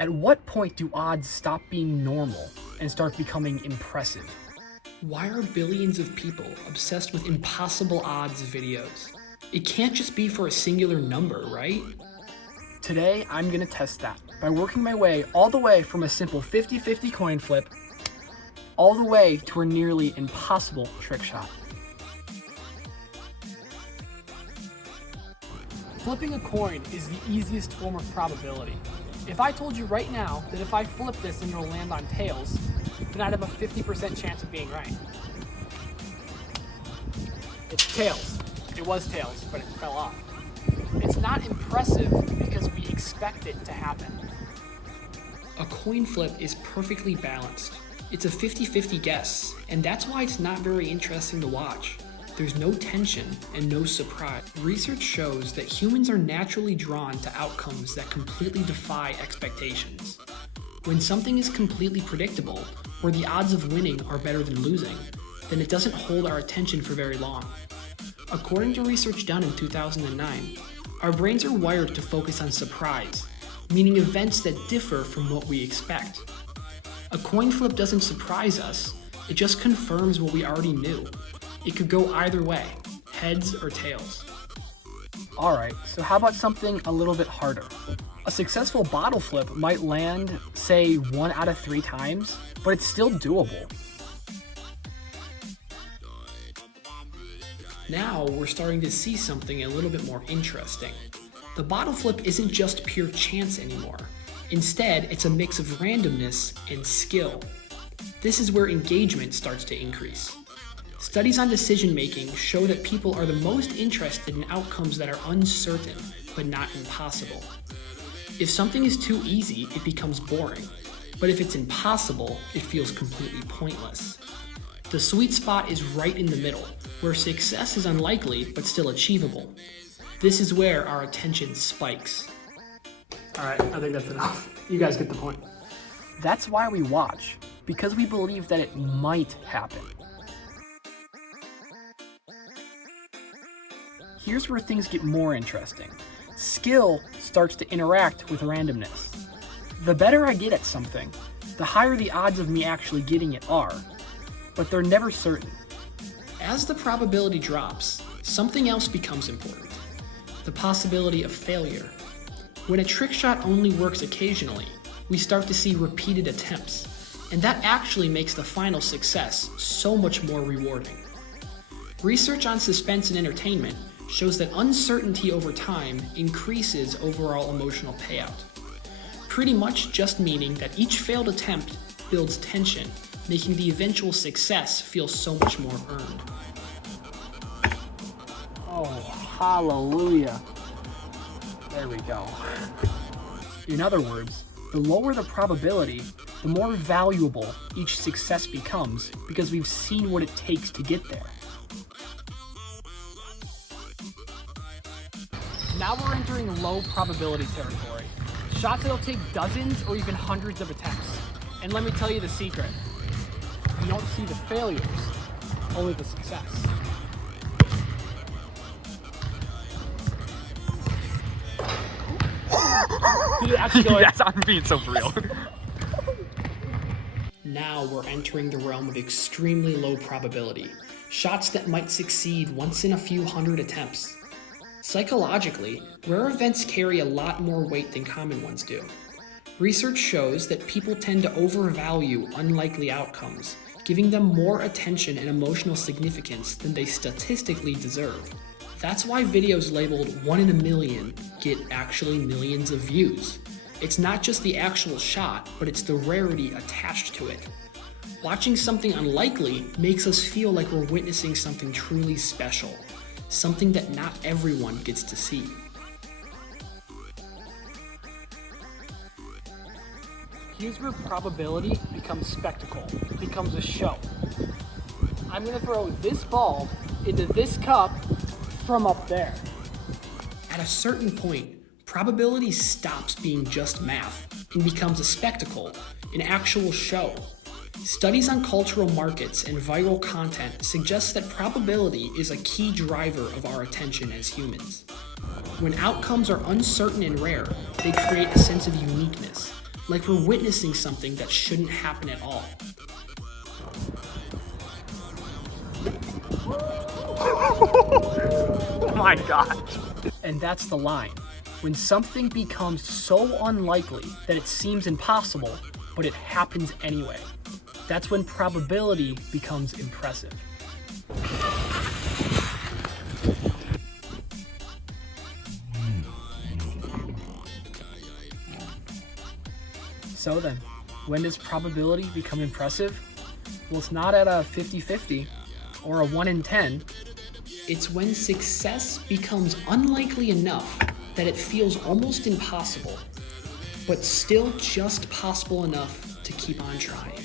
At what point do odds stop being normal and start becoming impressive? Why are billions of people obsessed with impossible odds videos? It can't just be for a singular number, right? Today, I'm gonna test that by working my way all the way from a simple 50-50 coin flip all the way to a nearly impossible trick shot. Flipping a coin is the easiest form of probability. If I told you right now that if I flip this and it'll land on tails, then I'd have a 50% chance of being right. It's tails. It was tails, but it fell off. It's not impressive because we expect it to happen. A coin flip is perfectly balanced. It's a 50-50 guess, and that's why it's not very interesting to watch. There's no tension and no surprise. Research shows that humans are naturally drawn to outcomes that completely defy expectations. When something is completely predictable, or the odds of winning are better than losing, then it doesn't hold our attention for very long. According to research done in 2009, our brains are wired to focus on surprise, meaning events that differ from what we expect. A coin flip doesn't surprise us, it just confirms what we already knew. It could go either way, heads or tails. Alright, so how about something a little bit harder? A successful bottle flip might land, say, 1 out of 3 times, but it's still doable. Now we're starting to see something a little bit more interesting. The bottle flip isn't just pure chance anymore. Instead, it's a mix of randomness and skill. This is where engagement starts to increase. Studies on decision making show that people are the most interested in outcomes that are uncertain, but not impossible. If something is too easy, it becomes boring. But if it's impossible, it feels completely pointless. The sweet spot is right in the middle, where success is unlikely, but still achievable. This is where our attention spikes. Alright, I think that's enough. You guys get the point. That's why we watch, because we believe that it might happen. Here's where things get more interesting. Skill starts to interact with randomness. The better I get at something, the higher the odds of me actually getting it are, but they're never certain. As the probability drops, something else becomes important: the possibility of failure. When a trick shot only works occasionally, we start to see repeated attempts, and that actually makes the final success so much more rewarding. Research on suspense and entertainment shows that uncertainty over time increases overall emotional payout. Pretty much just meaning that each failed attempt builds tension, making the eventual success feel so much more earned. Oh, hallelujah. There we go. In other words, the lower the probability, the more valuable each success becomes because we've seen what it takes to get there. Now we're entering low probability territory. Shots that'll take dozens or even hundreds of attempts. And let me tell you the secret. You don't see the failures, only the success. Did it actually go Yes, I'm being so for real. Now we're entering the realm of extremely low probability. Shots that might succeed once in a few hundred attempts. Psychologically, rare events carry a lot more weight than common ones do. Research shows that people tend to overvalue unlikely outcomes, giving them more attention and emotional significance than they statistically deserve. That's why videos labeled 1 in a million get actually millions of views. It's not just the actual shot, but it's the rarity attached to it. Watching something unlikely makes us feel like we're witnessing something truly special, something that not everyone gets to see. Here's where probability becomes spectacle, becomes a show. I'm gonna throw this ball into this cup from up there. At a certain point, probability stops being just math and becomes a spectacle, an actual show. Studies on cultural markets and viral content suggest that probability is a key driver of our attention as humans. When outcomes are uncertain and rare, they create a sense of uniqueness, like we're witnessing something that shouldn't happen at all. Oh my gosh. And that's the line. When something becomes so unlikely that it seems impossible, but it happens anyway. That's when probability becomes impressive. So then, when does probability become impressive? Well, it's not at a 50-50 or a 1 in 10. It's when success becomes unlikely enough that it feels almost impossible, but still just possible enough to keep on trying.